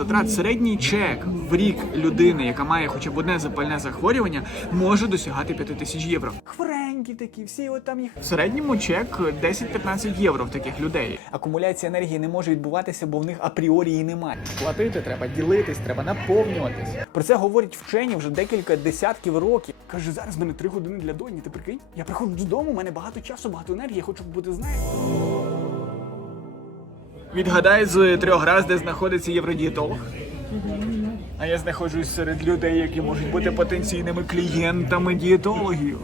Затрат середній чек в рік людини, яка має хоча б одне запальне захворювання, може досягати 5 тисяч євро. Хворенькі такі, всі от там їх. В середньому чек 10-15 євро в таких людей. Акумуляція енергії не може відбуватися, бо в них апріорі її немає. Платити треба, ділитись, треба наповнюватись. Про це говорять вчені вже декілька десятків років. Каже, зараз в мене три години для доні. Ти прикинь? Я приходжу додому, у мене багато часу, багато енергії, я хочу бути з нею. Відгадай з трьох раз, де знаходиться євродієтолог. А я знаходжусь серед людей, які можуть бути потенційними клієнтами дієтологів.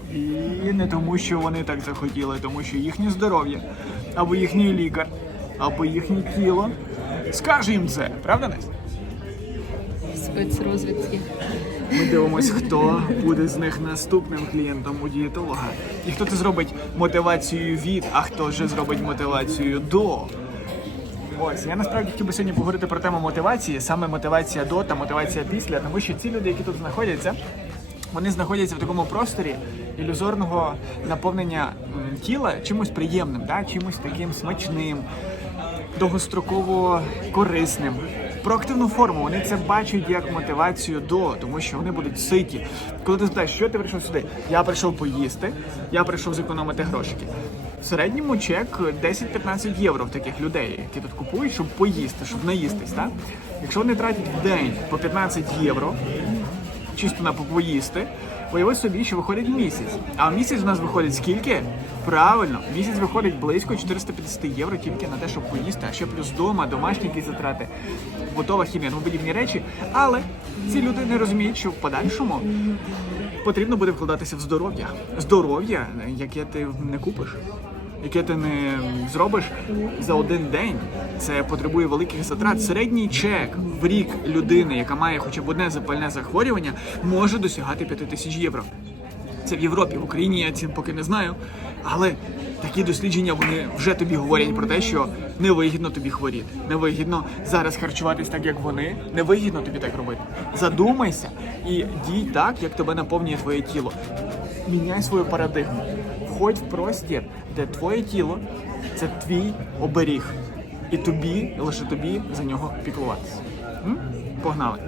І не тому, що вони так захотіли, тому що їхнє здоров'я, або їхній лікар, або їхнє тіло скаже їм це, правда, Настя? спецрозвідки. Ми дивимося, хто буде з них наступним клієнтом у дієтолога. І хто це зробить мотивацією від, а хто вже зробить мотивацію до. Ось я насправді хотів би сьогодні поговорити про тему мотивації, саме мотивація до та мотивація після, тому що ці люди, які тут знаходяться, вони знаходяться в такому просторі ілюзорного наповнення тіла чимось приємним, да? чимось таким смачним, довгостроково корисним. Про активну форму вони це бачать як мотивацію до, тому що вони будуть ситі. Коли ти питаєш, що ти прийшов сюди? Я прийшов поїсти, я прийшов зекономити грошики. В середньому чек 10-15 євро в таких людей, які тут купують, щоб поїсти, щоб наїстись. Так? Якщо вони тратять в день по 15 євро, чисто на поїсти, уяви собі, що виходить місяць. А в місяць у нас виходить скільки? Правильно, місяць виходить близько 450 євро тільки на те, щоб поїсти, а ще плюс дома, домашні якісь затрати, готова хімія, тому подібні речі. Але ці люди не розуміють, що в подальшому потрібно буде вкладатися в здоров'я. Здоров'я, яке ти не купиш. Яке ти не зробиш за один день, це потребує великих затрат. Середній чек в рік людини, яка має хоча б одне запальне захворювання, може досягати 5 тисяч євро. Це в Європі, в Україні я цим поки не знаю. Але такі дослідження вони вже тобі говорять про те, що невигідно тобі хворіти. Невигідно зараз харчуватись так, як вони. Невигідно тобі так робити. Задумайся і дій так, як тебе наповнює твоє тіло. Міняй свою парадигму. Входь в простір, де твоє тіло це твій оберіг. І тобі, лише тобі за нього піклуватися. М? Погнали.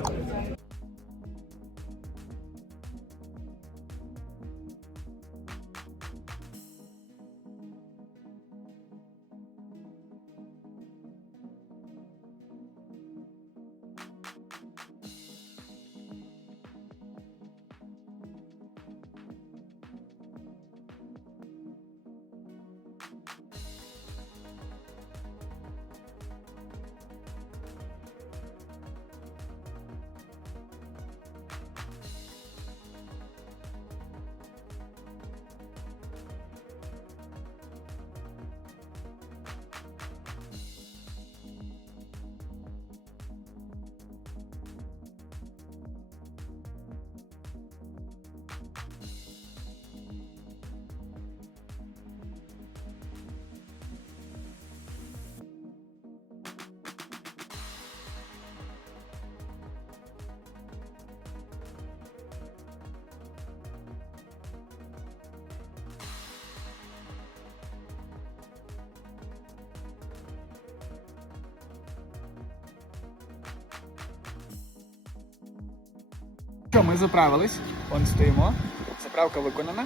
Ми заправились, он стоїмо, заправка виконана.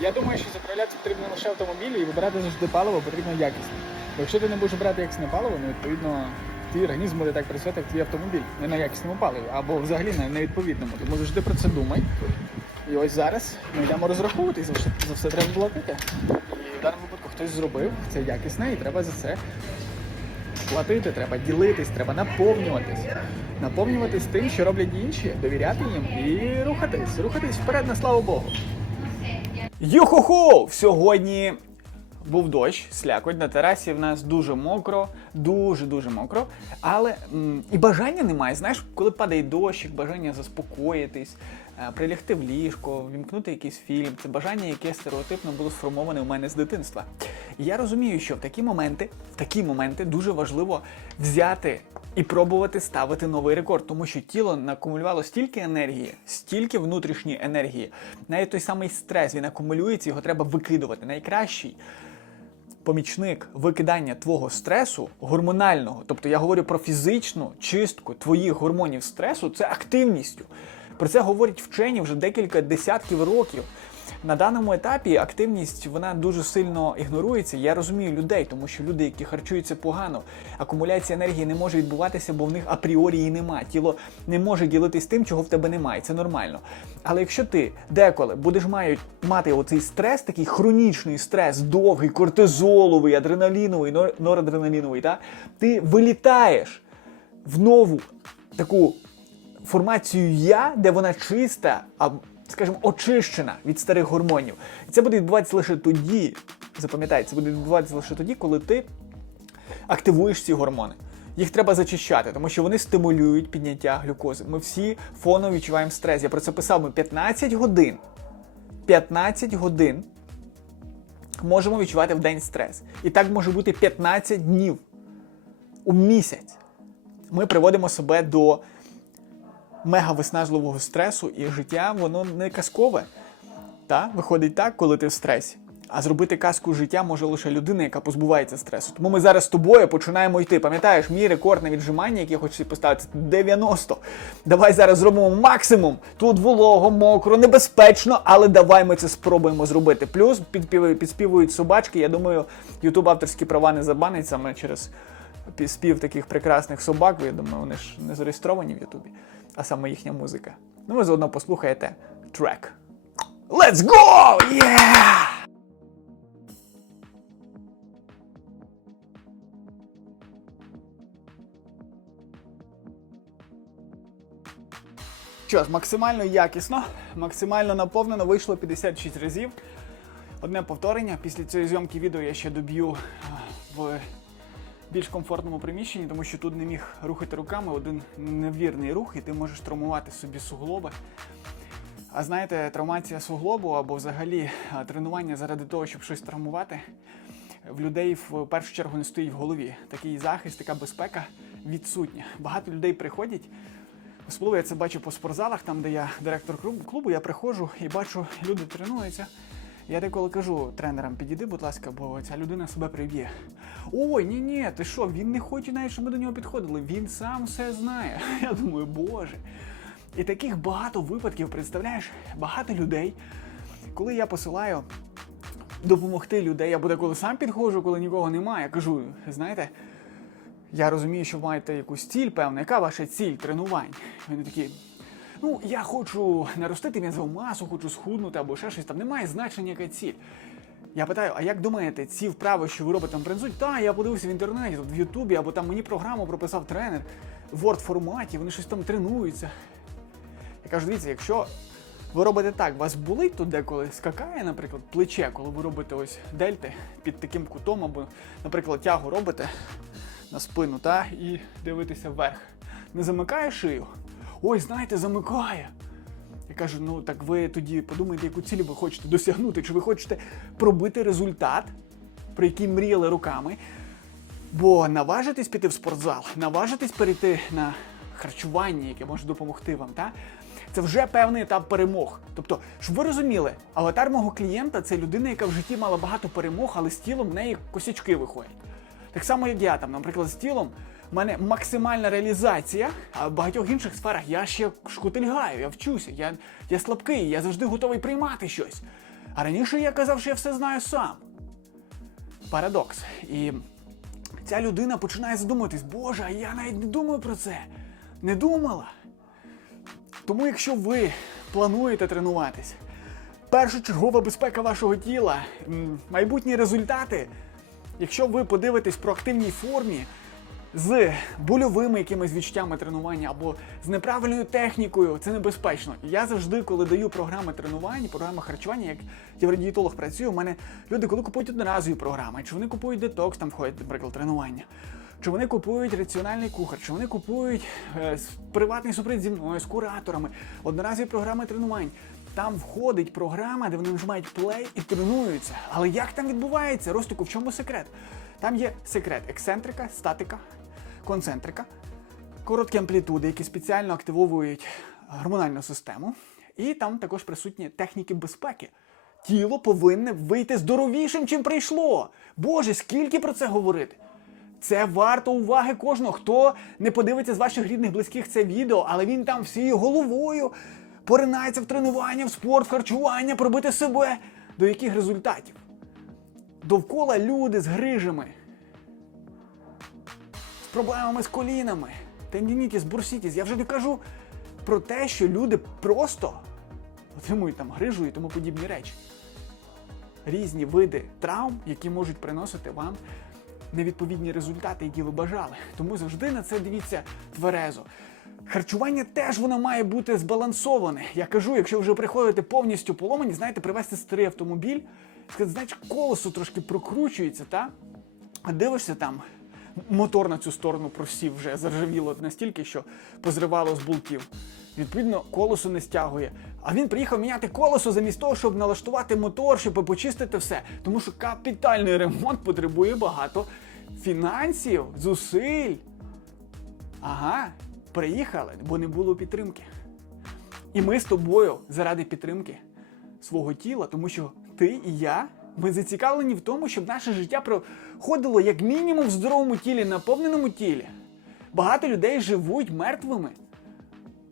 Я думаю, що заправлятися потрібно лише автомобілі і вибирати завжди паливо потрібно якісне. Бо якщо ти не будеш брати якісне паливо, ну відповідно твій організм буде так працювати, як твій автомобіль, не на якісному паливі, або взагалі на невідповідному. Тому завжди про це думай. І ось зараз ми йдемо розраховуватись, за все, за все треба платити. І в даному випадку хтось зробив це якісне, і треба за це платити, треба ділитись, треба наповнюватись. Наповнюватись тим, що роблять інші, довіряти їм і рухатись, рухатись вперед на славу Богу. Йо-хо-хо! Сьогодні був дощ, слякоть на терасі. В нас дуже мокро, дуже дуже мокро. Але і бажання немає. Знаєш, коли падає дощик, бажання заспокоїтись, прилягти в ліжко, вімкнути якийсь фільм. Це бажання, яке стереотипно було сформоване у мене з дитинства. І я розумію, що в такі моменти, в такі моменти дуже важливо взяти і пробувати ставити новий рекорд, тому що тіло накумулювало стільки енергії, стільки внутрішньої енергії. Навіть той самий стрес він акумулюється, його треба викидувати. Найкращий помічник викидання твого стресу гормонального, тобто я говорю про фізичну чистку твоїх гормонів стресу, це активністю. Про це говорять вчені вже декілька десятків років. На даному етапі активність вона дуже сильно ігнорується. Я розумію людей, тому що люди, які харчуються погано, акумуляція енергії не може відбуватися, бо в них апріорі її нема. Тіло не може ділитись тим, чого в тебе немає. Це нормально. Але якщо ти деколи будеш мають мати оцей стрес, такий хронічний стрес, довгий, кортизоловий, адреналіновий, нор- норадреналіновий, та, ти вилітаєш в нову таку формацію я, де вона чиста, а скажімо, очищена від старих гормонів. І це буде відбуватися лише тоді. Запам'ятай, це буде відбуватися лише тоді, коли ти активуєш ці гормони. Їх треба зачищати, тому що вони стимулюють підняття глюкози. Ми всі фоново відчуваємо стрес. Я про це писав. Ми 15 годин. 15 годин можемо відчувати в день стрес. І так може бути 15 днів у місяць. Ми приводимо себе до мега виснажливого стресу, і життя воно не казкове. Та виходить так, коли ти в стресі. А зробити казку життя може лише людина, яка позбувається стресу. Тому ми зараз з тобою починаємо йти. Пам'ятаєш, мій рекорд на віджимання, який я хочу поставити, 90. Давай зараз зробимо максимум. Тут волого, мокро, небезпечно, але давай ми це спробуємо зробити. Плюс підпівають, підспівують собачки. Я думаю, Ютуб авторські права не забанить саме через спів таких прекрасних собак. Я думаю, вони ж не зареєстровані в Ютубі, а саме їхня музика. Ну, ви заодно послухаєте трек. Let's go! Yeah! Що ж, максимально якісно, максимально наповнено вийшло 56 разів. Одне повторення. Після цієї зйомки відео я ще доб'ю в більш комфортному приміщенні, тому що тут не міг рухати руками один невірний рух, і ти можеш травмувати собі суглоби. А знаєте, травмація суглобу або взагалі тренування заради того, щоб щось травмувати, в людей в першу чергу не стоїть в голові. Такий захист, така безпека відсутня. Багато людей приходять. Особливо я це бачу по спортзалах, там, де я директор клубу- я приходжу і бачу, люди тренуються. Я деколи кажу тренерам, підійди, будь ласка, бо ця людина себе приб'є. Ой, ні, ні, ти що, він не хоче навіть, щоб ми до нього підходили. Він сам все знає. Я думаю, боже. І таких багато випадків, представляєш, багато людей, коли я посилаю допомогти людей, або деколи сам підходжу, коли нікого немає, я кажу, знаєте, я розумію, що ви маєте якусь ціль, певну. Яка ваша ціль тренувань? Вони такі. Ну, я хочу наростити м'язову масу, хочу схуднути або ще щось там. Немає значення, яка ціль. Я питаю, а як думаєте, ці вправи, що ви робите там принесуть? Та, я подивився в інтернеті, в Ютубі, або там мені програму прописав тренер в Word форматі, вони щось там тренуються. Я кажу, дивіться, якщо ви робите так, вас болить тут деколи скакає, наприклад, плече, коли ви робите ось дельти під таким кутом, або, наприклад, тягу робите на спину, та, і дивитися вверх. Не замикає шию? Ой, знаєте, замикає. Я кажу, ну так ви тоді подумайте, яку ціль ви хочете досягнути, чи ви хочете пробити результат, про який мріяли руками. Бо наважитись піти в спортзал, наважитись перейти на харчування, яке може допомогти вам, та? це вже певний етап перемог. Тобто, щоб ви розуміли, аватар мого клієнта це людина, яка в житті мала багато перемог, але з тілом в неї косячки виходять. Так само, як я там, наприклад, з тілом в мене максимальна реалізація, а в багатьох інших сферах я ще шкутильгаю, я вчуся, я, я слабкий, я завжди готовий приймати щось. А раніше я казав, що я все знаю сам. Парадокс. І ця людина починає задумуватись, Боже, я навіть не думаю про це. Не думала. Тому, якщо ви плануєте тренуватись, першочергова безпека вашого тіла, майбутні результати, якщо ви подивитесь про активній формі з больовими якимись відчуттями тренування або з неправильною технікою, це небезпечно. Я завжди, коли даю програми тренувань, програми харчування, як євродієтолог працюю, у мене люди, коли купують одноразові програми, чи вони купують детокс, там входять, наприклад, тренування. Чи вони купують раціональний кухар, чи вони купують е, приватний супровід зі мною з кураторами, одноразові програми тренувань. Там входить програма, де вони нажимають плей і тренуються. Але як там відбувається? Ростику, в чому секрет? Там є секрет ексцентрика, статика, концентрика, короткі амплітуди, які спеціально активовують гормональну систему. І там також присутні техніки безпеки. тіло повинне вийти здоровішим, чим прийшло. Боже, скільки про це говорити? Це варто уваги кожного, хто не подивиться з ваших рідних близьких це відео, але він там всією головою поринається в тренування, в спорт, в харчування, пробити себе. До яких результатів? Довкола люди з грижами, проблемами з колінами, тендінітіс, бурсітіс. Я вже не кажу про те, що люди просто отримують там грижу і тому подібні речі. Різні види травм, які можуть приносити вам невідповідні результати, які ви бажали. Тому завжди на це дивіться тверезо. Харчування теж воно має бути збалансоване. Я кажу, якщо вже приходите повністю поломані, знаєте, привезти старий автомобіль, сказати, знаєте, колесо трошки прокручується, та? Дивишся там, мотор на цю сторону просів вже заржавіло настільки, що позривало з болтів. Відповідно, колесо не стягує. А він приїхав міняти колесо замість того, щоб налаштувати мотор, щоб почистити все. Тому що капітальний ремонт потребує багато фінансів, зусиль. Ага, приїхали, бо не було підтримки. І ми з тобою заради підтримки свого тіла, тому що ти і я, ми зацікавлені в тому, щоб наше життя проходило як мінімум в здоровому тілі, наповненому тілі. Багато людей живуть мертвими.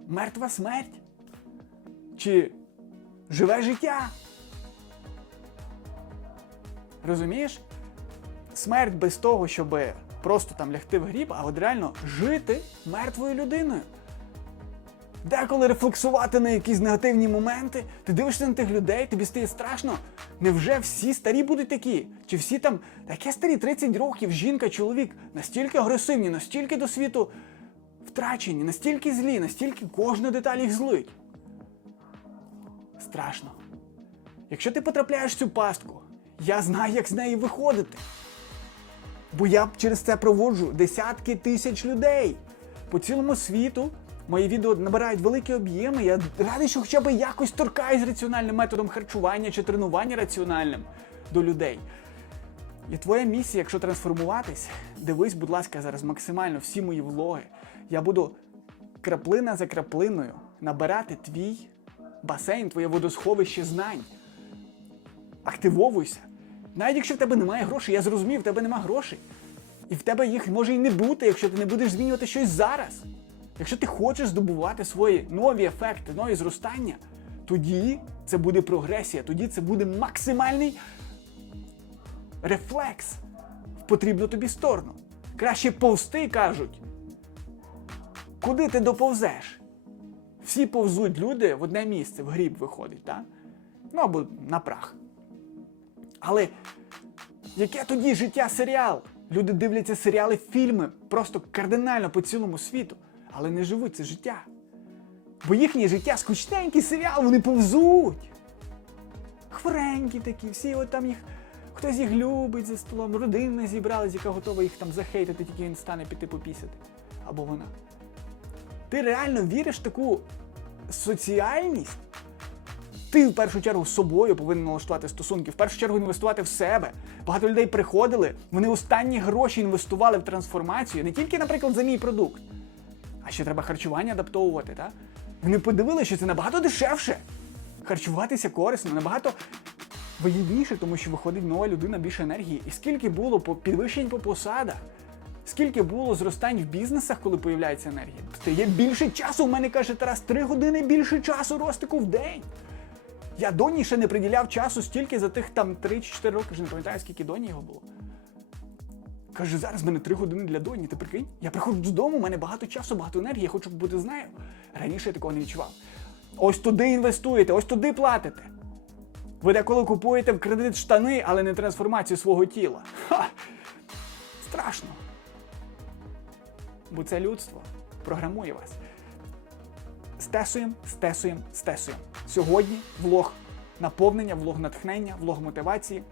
Мертва смерть. Чи живе життя. Розумієш? Смерть без того, щоб просто там лягти в гріб, а от реально жити мертвою людиною. Деколи рефлексувати на якісь негативні моменти, ти дивишся на тих людей, тобі стає страшно. Невже всі старі будуть такі? Чи всі там, таке старі 30 років, жінка, чоловік, настільки агресивні, настільки до світу втрачені, настільки злі, настільки кожна деталь їх злить. Страшно. Якщо ти потрапляєш в цю пастку, я знаю, як з неї виходити. Бо я через це проводжу десятки тисяч людей по цілому світу. Мої відео набирають великі об'єми. Я радий, що хоча б якось торкаюсь раціональним методом харчування чи тренування раціональним до людей. І твоя місія, якщо трансформуватись, дивись, будь ласка, зараз максимально всі мої влоги. Я буду краплина за краплиною набирати твій басейн, твоє водосховище знань. Активовуйся. Навіть якщо в тебе немає грошей, я зрозумів, в тебе немає грошей. І в тебе їх може і не бути, якщо ти не будеш змінювати щось зараз. Якщо ти хочеш здобувати свої нові ефекти, нові зростання, тоді це буде прогресія, тоді це буде максимальний рефлекс в потрібну тобі сторону. Краще повсти кажуть. Куди ти доповзеш? Всі повзуть люди в одне місце, в гріб виходить, так? Ну або на прах. Але яке тоді життя серіал? Люди дивляться серіали, фільми просто кардинально по цілому світу, але не живуть це життя. Бо їхнє життя скучненький серіал, вони повзуть. Хворенькі такі, всі от там їх, хтось їх любить за столом, родина зібралась, яка готова їх там захейтити, тільки він стане піти попісяти. Або вона. Ти реально віриш в таку соціальність? Ти в першу чергу з собою повинен налаштувати стосунки, в першу чергу інвестувати в себе. Багато людей приходили, вони останні гроші інвестували в трансформацію, не тільки, наприклад, за мій продукт, а ще треба харчування адаптовувати. Так? Вони подивилися, що це набагато дешевше. Харчуватися корисно, набагато вигідніше, тому що виходить нова людина більше енергії. І скільки було підвищень по посадах, скільки було зростань в бізнесах, коли появляється енергія. Стає більше часу. У мене каже Тарас, три години більше часу ростику в день. Я доні ще не приділяв часу стільки за тих там 3 чи 4 роки, вже не пам'ятаю, скільки доні його було. Каже, зараз в мене 3 години для доні, ти прикинь? Я приходжу додому, у мене багато часу, багато енергії, я хочу бути з нею. Раніше я такого не відчував. Ось туди інвестуєте, ось туди платите. Ви деколи купуєте в кредит штани, але не трансформацію свого тіла. Ха! Страшно. Бо це людство програмує вас. Стесуємо, стесуємо, стесуємо. Сьогодні влог наповнення, влог натхнення, влог мотивації.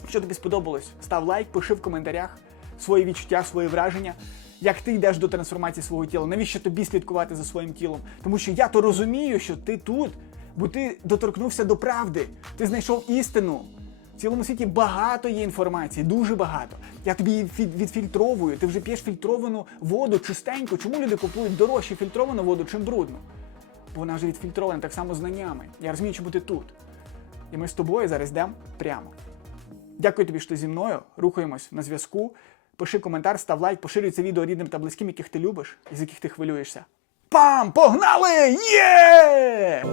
Якщо тобі сподобалось, став лайк, пиши в коментарях свої відчуття, свої враження, як ти йдеш до трансформації свого тіла. Навіщо тобі слідкувати за своїм тілом? Тому що я то розумію, що ти тут, бо ти доторкнувся до правди, ти знайшов істину. В цілому світі багато є інформації, дуже багато. Я тобі її відфільтровую, ти вже п'єш фільтровану воду чистеньку. Чому люди купують дорожче фільтровану воду, чим брудну? Бо вона вже відфільтрована так само знаннями. Я розумію, чому ти тут. І ми з тобою зараз йдемо прямо. Дякую тобі, що ти зі мною. Рухаємось на зв'язку. Пиши коментар, став лайк, поширюй це відео рідним та близьким, яких ти любиш і з яких ти хвилюєшся. Пам! Погнали! Є!